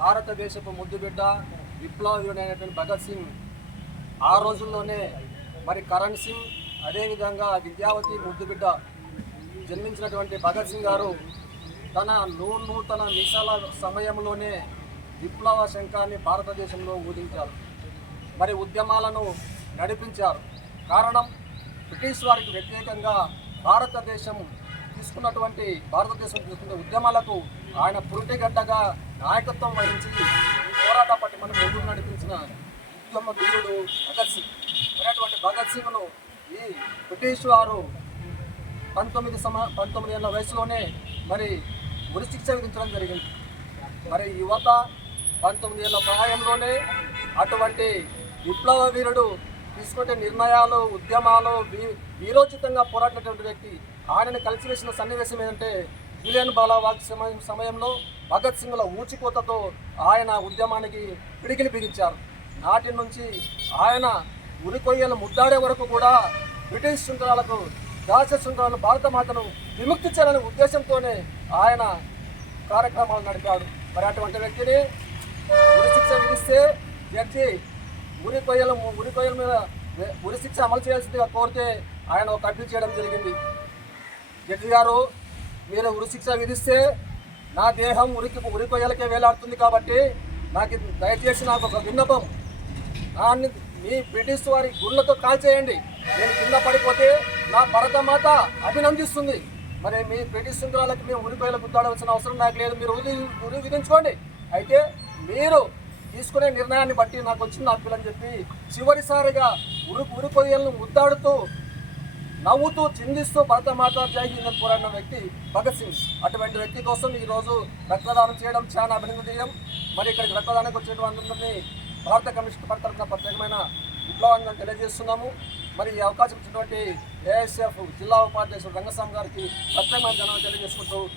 భారతదేశపు ముద్దుబిడ్డ విప్లవీయుడైనటువంటి భగత్ సింగ్ ఆ రోజుల్లోనే మరి కరణ్ సింగ్, అదేవిధంగా విద్యావతి ముద్దుబిడ్డ జన్మించినటువంటి భగత్ సింగ్ గారు తన నూతన మిసాల సమయంలోనే విప్లవ శంఖాన్ని భారతదేశంలో ఊదించారు. మరి ఉద్యమాలను నడిపించారు. కారణం బ్రిటిష్ వారికి వ్యతిరేకంగా భారతదేశం తీసుకున్న ఉద్యమాలకు ఆయన పురిటిగడ్డగా నాయకత్వం వహించి పోరాట పట్టిమను ముందుకు నడిపించిన ఉద్యమ వీరుడు భగత్ సింగ్. అటువంటి భగత్ సింగ్ను ఈ బ్రిటిష్ వారు 19 ఏళ్ల వయసులోనే మరి ఉరిశిక్ష విధించడం జరిగింది. మరి యువత 19 ఏళ్ల ప్రాయంలోనే అటువంటి విప్లవ వీరుడు తీసుకునే నిర్ణయాలు, ఉద్యమాలు వీరోచితంగా పోరాడినటువంటి వ్యక్తి. ఆయనను కలిసివేసిన సన్నివేశం ఏంటంటే జూలియన్ వాలా సమయంలో భగత్ సింగ్ల ఊచికోతతో ఆయన ఉద్యమానికి పిడికిలి బిగించారు. నాటి నుంచి ఆయన ఉరికొయ్యలు ముద్దాడే వరకు కూడా బ్రిటిష్ శృంఖలాలకు, దాస్య శృంఖలాలను, భారత మాతను విముక్తి చేయాలనే ఉద్దేశంతోనే ఆయన కార్యక్రమాలు నడిపాడు. మరి అటువంటి వ్యక్తిని ఉరిశిక్ష విధిస్తే జడ్జి ఉరికొయ్యల మీద ఉరిశిక్ష అమలు చేయాల్సిందిగా కోరితే ఆయన ఒక అప్పీల్ చేయడం జరిగింది. జడ్జి గారు, మీరు ఉరిశిక్ష విధిస్తే నా దేహం ఉరికొయ్యలకే వేలాడుతుంది కాబట్టి దయచేసి నాకు ఒక విన్నపం, మీ బ్రిటిష్ వారి గుళ్ళతో కాల్చేయండి. నేను కింద పడిపోతే నా భరతమాత అభినందిస్తుంది. మరి మీ బ్రిటిష్ శృంఖలాలకి మేము ఉరికొయ్యలు గుద్దాడవలసిన అవసరం నాకు లేదు. మీరు ఉరి విధించుకోండి. అయితే మీరు తీసుకునే నిర్ణయాన్ని బట్టి నాకు వచ్చింది అప్పీల్ అని చెప్పి చివరిసారిగా ఉరికొయ్యలను ముద్దాడుతూ, నవ్వుతూ, చిందిస్తూ భరతమాత జై హింద్ పోరాడిన వ్యక్తి భగత్ సింగ్. అటువంటి వ్యక్తి కోసం ఈరోజు రక్తదానం చేయడం చాలా అభినందనీయం. మరి ఇక్కడికి రక్తదానానికి వచ్చినటువంటి అందరినీ భారత కమ్యూనిస్ట్ పార్టీ తరఫున ప్రత్యేకమైన విప్లవాన్ని తెలియజేస్తున్నాము. మరి ఈ అవకాశం ఇచ్చినటువంటి ఏఎస్ఎఫ్ జిల్లా ఉపాధ్యక్షుడు రంగస్వామి గారికి ప్రత్యేకమైన ధన్యవాదాలు తెలియజేసుకుంటూ